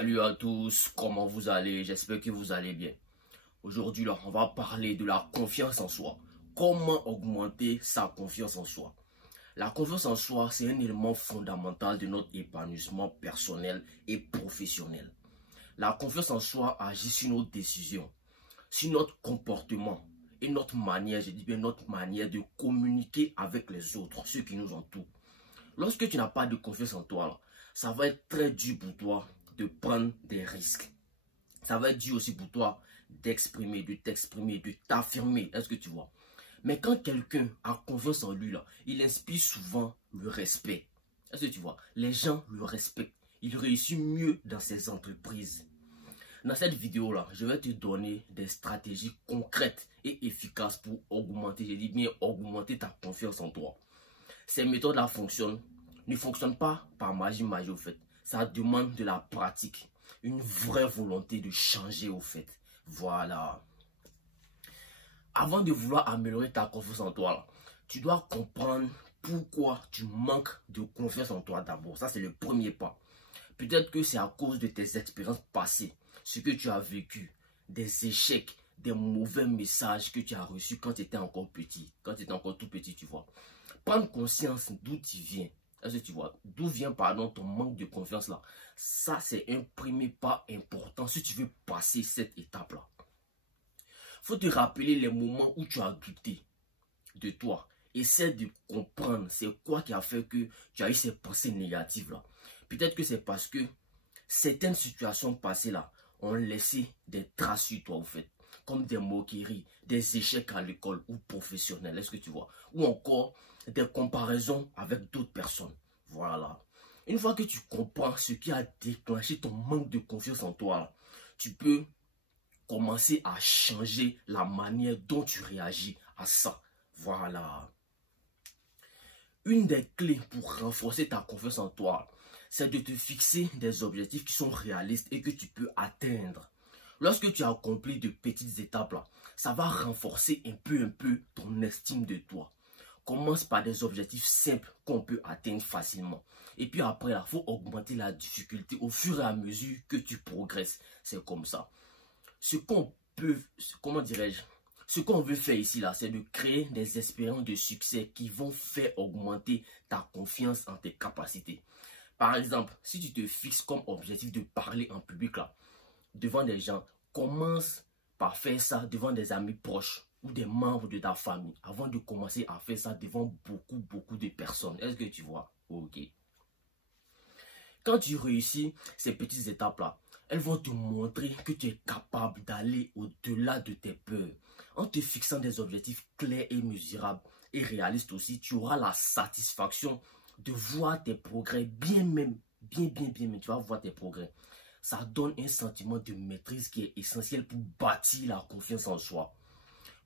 Salut à tous, comment vous allez? J'espère que vous allez bien. Aujourd'hui, là, on va parler de la confiance en soi. Comment augmenter sa confiance en soi? La confiance en soi, c'est un élément fondamental de notre épanouissement personnel et professionnel. La confiance en soi agit sur nos décisions, sur notre comportement et notre manière, je dis bien notre manière de communiquer avec les autres, ceux qui nous entourent. Lorsque tu n'as pas de confiance en toi, là, ça va être très dur pour toi de prendre des risques. Ça va être dur aussi pour toi d'exprimer, de t'exprimer, de t'affirmer. Est-ce que tu vois? Mais quand quelqu'un a confiance en lui, là, il inspire souvent le respect. Est-ce que tu vois? Les gens le respectent. Il réussit mieux dans ses entreprises. Dans cette vidéo-là, je vais te donner des stratégies concrètes et efficaces pour augmenter, je dis bien augmenter ta confiance en toi. Ces méthodes-là ne fonctionnent pas par magie au fait. Ça demande de la pratique, une vraie volonté de changer au fait. Voilà. Avant de vouloir améliorer ta confiance en toi, là, tu dois comprendre pourquoi tu manques de confiance en toi d'abord. Ça, c'est le premier pas. Peut-être que c'est à cause de tes expériences passées, ce que tu as vécu, des échecs, des mauvais messages que tu as reçus quand tu étais encore petit, quand tu étais encore tout petit, tu vois. Prendre conscience d'où tu viens. Est-ce que tu vois? D'où vient, pardon, ton manque de confiance là? Ça, c'est un premier pas important si tu veux passer cette étape-là. Faut te rappeler les moments où tu as douté de toi. Essaie de comprendre c'est quoi qui a fait que tu as eu ces pensées négatives là. Peut-être que c'est parce que certaines situations passées là ont laissé des traces sur toi, en fait. Comme des moqueries, des échecs à l'école ou professionnels, est-ce que tu vois? Ou encore des comparaisons avec d'autres personnes. Voilà. Une fois que tu comprends ce qui a déclenché ton manque de confiance en toi, tu peux commencer à changer la manière dont tu réagis à ça. Voilà. Une des clés pour renforcer ta confiance en toi, c'est de te fixer des objectifs qui sont réalistes et que tu peux atteindre. Lorsque tu as accompli de petites étapes, là, ça va renforcer un peu ton estime de toi. Commence par des objectifs simples qu'on peut atteindre facilement. Et puis après, il faut augmenter la difficulté au fur et à mesure que tu progresses. C'est comme ça. Ce qu'on peut, comment dirais-je, ce qu'on veut faire ici, là, c'est de créer des expériences de succès qui vont faire augmenter ta confiance en tes capacités. Par exemple, si tu te fixes comme objectif de parler en public, là, devant des gens, commence par faire ça devant des amis proches ou des membres de ta famille avant de commencer à faire ça devant beaucoup de personnes. Est-ce que tu vois? Ok. Quand tu réussis ces petites étapes-là, elles vont te montrer que tu es capable d'aller au-delà de tes peurs. En te fixant des objectifs clairs et mesurables et réalistes aussi, tu auras la satisfaction de voir tes progrès, bien, tu vas voir tes progrès. Ça donne un sentiment de maîtrise qui est essentiel pour bâtir la confiance en soi.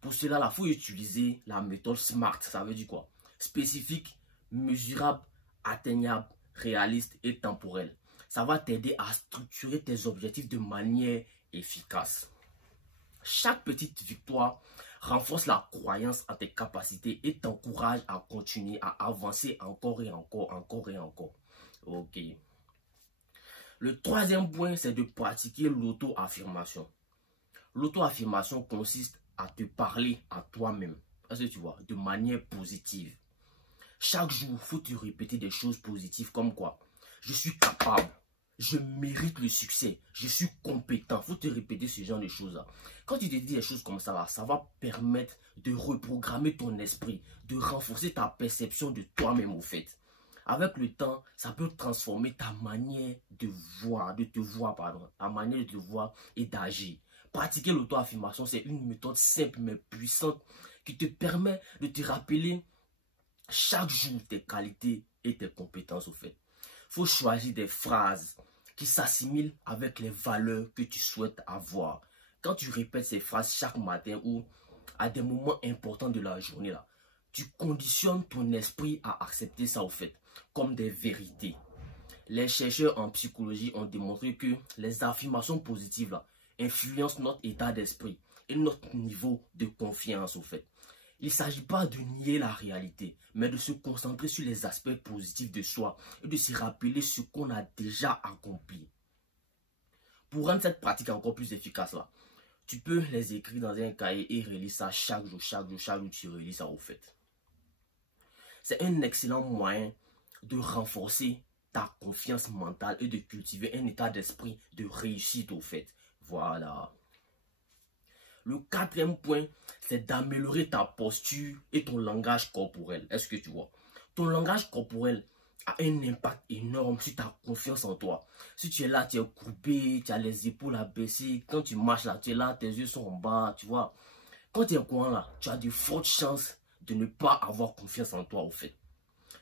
Pour cela, il faut utiliser la méthode SMART. Ça veut dire quoi? Spécifique, mesurable, atteignable, réaliste et temporel. Ça va t'aider à structurer tes objectifs de manière efficace. Chaque petite victoire renforce la croyance en tes capacités et t'encourage à continuer à avancer encore et encore. Ok. Le troisième point, c'est de pratiquer l'auto-affirmation. L'auto-affirmation consiste à te parler à toi-même, est-ce que tu vois, de manière positive. Chaque jour, il faut te répéter des choses positives comme quoi? Je suis capable, je mérite le succès, je suis compétent. Il faut te répéter ce genre de choses-là. Quand tu te dis des choses comme ça, là, ça va permettre de reprogrammer ton esprit, de renforcer ta perception de toi-même au fait. Avec le temps, ça peut transformer ta manière de voir, ta manière de te voir et d'agir. Pratiquer l'auto-affirmation, c'est une méthode simple mais puissante qui te permet de te rappeler chaque jour tes qualités et tes compétences au fait. Il faut choisir des phrases qui s'assimilent avec les valeurs que tu souhaites avoir. Quand tu répètes ces phrases chaque matin ou à des moments importants de la journée, là, tu conditionnes ton esprit à accepter ça au fait, comme des vérités. Les chercheurs en psychologie ont démontré que les affirmations positives là, influencent notre état d'esprit et notre niveau de confiance au fait. Il ne s'agit pas de nier la réalité, mais de se concentrer sur les aspects positifs de soi et de se rappeler ce qu'on a déjà accompli. Pour rendre cette pratique encore plus efficace là, tu peux les écrire dans un cahier et relire ça chaque jour, tu relis ça au fait. C'est un excellent moyen de renforcer ta confiance mentale et de cultiver un état d'esprit de réussite au fait. Voilà. Le quatrième point, c'est d'améliorer ta posture et ton langage corporel. Est-ce que tu vois? Ton langage corporel a un impact énorme sur ta confiance en toi. Si tu es là, tu es courbé, tu as les épaules abaissées. Quand tu marches là, tu es là, tes yeux sont en bas, tu vois. Quand tu es courant là, tu as de fortes chances de ne pas avoir confiance en toi au fait.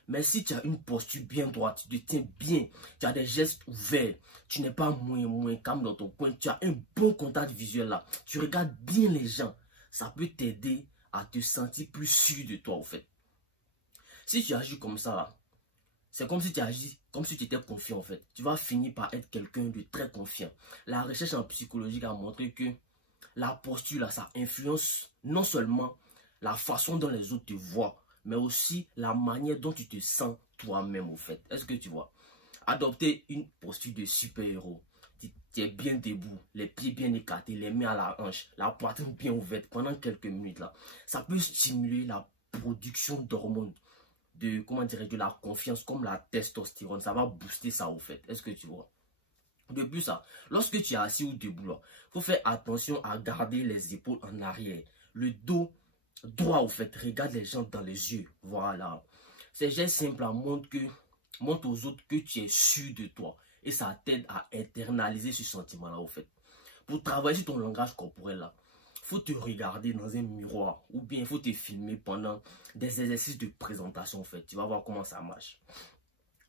Mais si tu as une posture bien droite, tu te tiens bien, tu as des gestes ouverts, tu n'es pas moins calme dans ton coin, tu as un bon contact visuel là, tu regardes bien les gens, ça peut t'aider à te sentir plus sûr de toi au fait. Si tu agis comme ça là, c'est comme si tu agis, comme si tu étais confiant en fait. Tu vas finir par être quelqu'un de très confiant. La recherche en psychologie a montré que la posture là, ça influence non seulement la façon dont les autres te voient, mais aussi la manière dont tu te sens toi-même au fait. Est-ce que tu vois? Adopter une posture de super-héros. Tu es bien debout, les pieds bien écartés, les mains à la hanche, la poitrine bien ouverte pendant quelques minutes là. Ça peut stimuler la production d'hormones de la confiance comme la testostérone. Ça va booster ça au fait. Est-ce que tu vois? De plus ça, lorsque tu es assis ou debout là, il faut faire attention à garder les épaules en arrière. Le dos droit au fait, regarde les gens dans les yeux. Voilà. Ces gestes simples montrent aux autres que tu es sûr de toi. Et ça t'aide à internaliser ce sentiment-là au fait. Pour travailler sur ton langage corporel là, il faut te regarder dans un miroir ou bien il faut te filmer pendant des exercices de présentation en fait. Tu vas voir comment ça marche.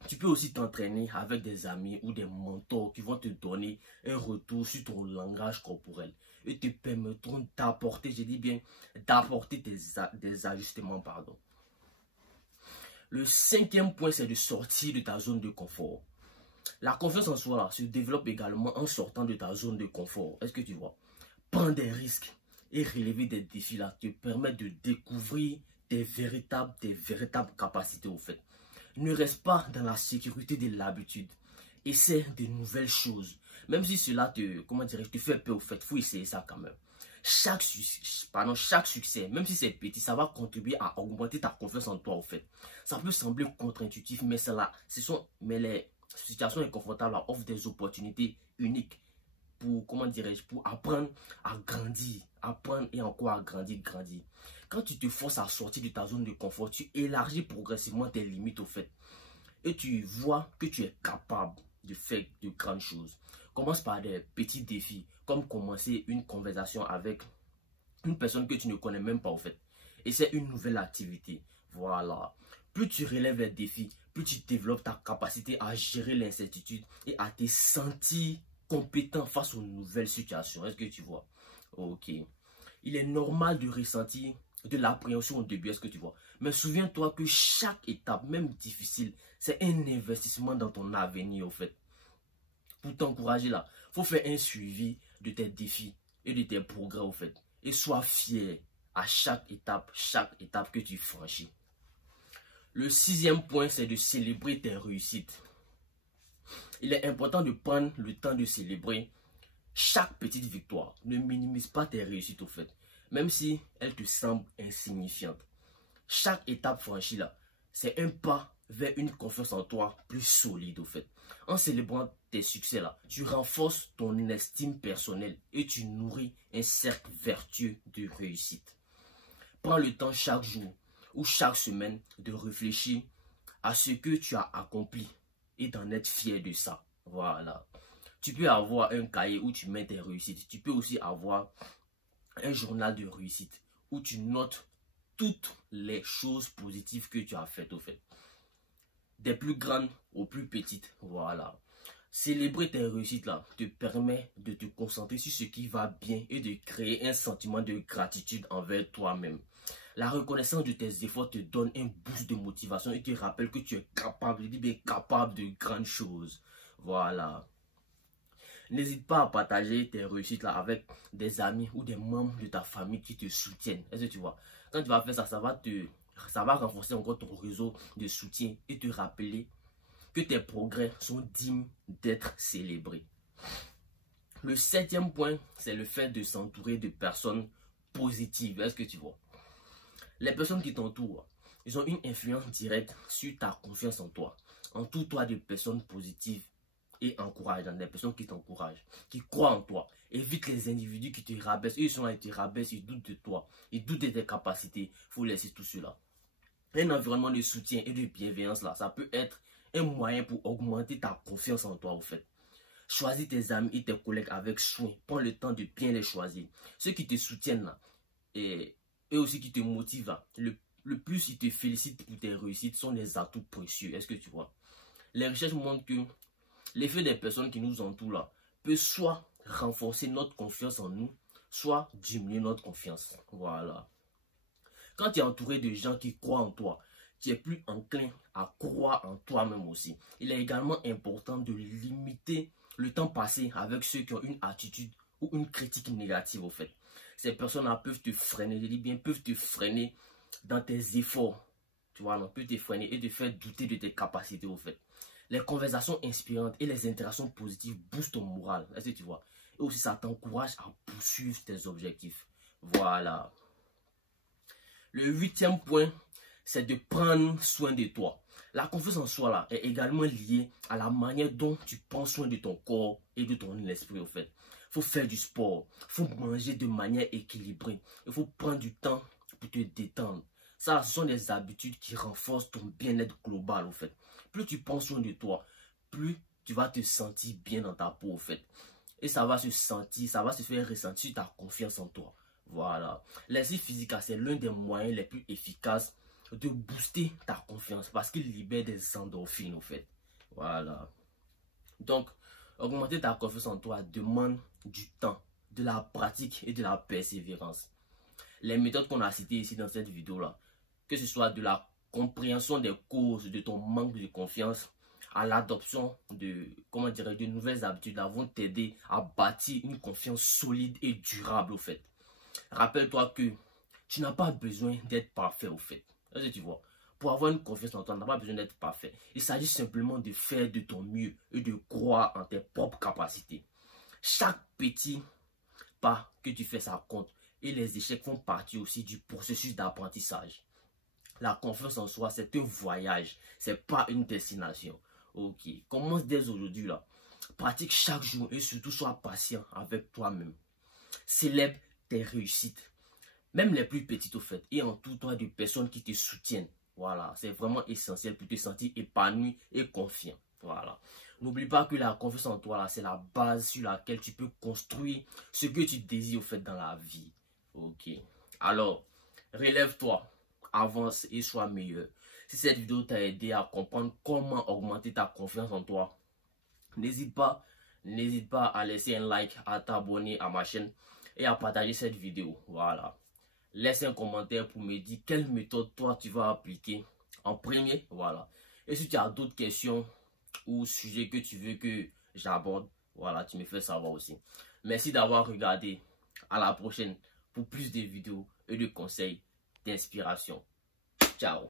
Tu peux aussi t'entraîner avec des amis ou des mentors qui vont te donner un retour sur ton langage corporel et te permettront d'apporter, je dis bien, d'apporter des ajustements, pardon. Le cinquième point, c'est de sortir de ta zone de confort. La confiance en soi là, se développe également en sortant de ta zone de confort. Est-ce que tu vois? Prendre des risques et relever des défis là te permet de découvrir tes véritables capacités au fait. Ne reste pas dans la sécurité de l'habitude. Essaie de nouvelles choses. Même si cela te fait peur au fait, il faut essayer ça quand même. Chaque succès, même si c'est petit, ça va contribuer à augmenter ta confiance en toi au fait. Ça peut sembler contre-intuitif, mais mais les situations inconfortables offrent des opportunités uniques pour, pour apprendre à grandir, apprendre et encore à grandir. Quand tu te forces à sortir de ta zone de confort, tu élargis progressivement tes limites au fait. Et tu vois que tu es capable de faire de grandes choses. Commence par des petits défis, comme commencer une conversation avec une personne que tu ne connais même pas au fait. Essaie une nouvelle activité. Voilà. Plus tu relèves les défis, plus tu développes ta capacité à gérer l'incertitude et à te sentir compétent face aux nouvelles situations. Est-ce que tu vois? Ok. Il est normal de ressentir de l'appréhension au début, est-ce que tu vois? Mais souviens-toi que chaque étape, même difficile, c'est un investissement dans ton avenir, au fait. Pour t'encourager là, il faut faire un suivi de tes défis et de tes progrès, au fait. Et sois fier à chaque étape que tu franchis. Le sixième point, c'est de célébrer tes réussites. Il est important de prendre le temps de célébrer chaque petite victoire. Ne minimise pas tes réussites, au fait. Même si elles te semblent insignifiantes. Chaque étape franchie là, c'est un pas vers une confiance en toi plus solide au fait. En célébrant tes succès là, tu renforces ton estime personnelle et tu nourris un cercle vertueux de réussite. Prends le temps chaque jour ou chaque semaine de réfléchir à ce que tu as accompli et d'en être fier de ça. Voilà. Tu peux avoir un cahier où tu mets tes réussites. Tu peux aussi avoir un journal de réussite où tu notes toutes les choses positives que tu as faites au fait. Des plus grandes aux plus petites. Voilà. Célébrer tes réussites là te permet de te concentrer sur ce qui va bien et de créer un sentiment de gratitude envers toi-même. La reconnaissance de tes efforts te donne un boost de motivation et te rappelle que tu es capable de grandes choses. Voilà. N'hésite pas à partager tes réussites là avec des amis ou des membres de ta famille qui te soutiennent. Est-ce que tu vois? Quand tu vas faire ça, ça va renforcer encore ton réseau de soutien et te rappeler que tes progrès sont dignes d'être célébrés. Le 7e point, c'est le fait de s'entourer de personnes positives. Est-ce que tu vois? Les personnes qui t'entourent, ils ont une influence directe sur ta confiance en toi. Entoure-toi de personnes positives et encourageantes, des personnes qui t'encouragent, qui croient en toi. Évite les individus qui te rabaissent. Eux, ils sont là, ils te rabaissent, ils doutent de toi, ils doutent de tes capacités. Il faut laisser tout cela. Un environnement de soutien et de bienveillance, là, ça peut être un moyen pour augmenter ta confiance en toi, au fait. Choisis tes amis et tes collègues avec soin. Prends le temps de bien les choisir. Ceux qui te soutiennent, là, et eux aussi qui te motivent, là, le plus ils te félicitent pour tes réussites sont des atouts précieux. Est-ce que tu vois? Les recherches montrent que l'effet des personnes qui nous entourent là peut soit renforcer notre confiance en nous, soit diminuer notre confiance. Voilà. Quand tu es entouré de gens qui croient en toi, tu es plus enclin à croire en toi-même aussi. Il est également important de limiter le temps passé avec ceux qui ont une attitude ou une critique négative au fait. Ces personnes-là peuvent te freiner, je dis bien, peuvent te freiner dans tes efforts. Tu vois, on peut te freiner et te faire douter de tes capacités au fait. Les conversations inspirantes et les interactions positives boostent ton moral. Est-ce que tu vois? Et aussi, ça t'encourage à poursuivre tes objectifs. Voilà. Le 8e point, c'est de prendre soin de toi. La confiance en soi là, est également liée à la manière dont tu prends soin de ton corps et de ton esprit au fait. Il faut faire du sport, il faut manger de manière équilibrée, il faut prendre du temps pour te détendre. Ça, ce sont des habitudes qui renforcent ton bien-être global au fait. Plus tu prends soin de toi, plus tu vas te sentir bien dans ta peau au fait. Et ça va se sentir, ça va se faire ressentir ta confiance en toi. Voilà. L'exercice physique, c'est l'un des moyens les plus efficaces de booster ta confiance parce qu'il libère des endorphines, au fait. Voilà. Donc, augmenter ta confiance en toi demande du temps, de la pratique et de la persévérance. Les méthodes qu'on a citées ici dans cette vidéo-là, que ce soit de la compréhension des causes de ton manque de confiance à l'adoption de, comment dirais, de nouvelles habitudes, vont t'aider à bâtir une confiance solide et durable, au fait. Rappelle-toi que tu n'as pas besoin d'être parfait, au fait. Est-ce que tu vois? Pour avoir une confiance en toi, tu n'as pas besoin d'être parfait. Il s'agit simplement de faire de ton mieux et de croire en tes propres capacités. Chaque petit pas que tu fais, ça compte. Et les échecs font partie aussi du processus d'apprentissage. La confiance en soi, c'est un voyage. C'est pas une destination. Ok. Commence dès aujourd'hui là. Pratique chaque jour et surtout sois patient avec toi-même. Célèbre tes réussites. Même les plus petites au fait. Et entoure-toi de personnes qui te soutiennent. Voilà. C'est vraiment essentiel pour te sentir épanoui et confiant. Voilà. N'oublie pas que la confiance en toi, c'est la base sur laquelle tu peux construire ce que tu désires au fait dans la vie. Ok. Alors, relève-toi, avance et sois meilleur. Si cette vidéo t'a aidé à comprendre comment augmenter ta confiance en toi, n'hésite pas à laisser un like, à t'abonner à ma chaîne et à partager cette vidéo. Voilà. Laisse un commentaire pour me dire quelle méthode toi tu vas appliquer en premier. Voilà. Et si tu as d'autres questions ou sujets que tu veux que j'aborde, voilà, tu me fais savoir aussi. Merci d'avoir regardé. À la prochaine pour plus de vidéos et de conseils d'inspiration. Ciao.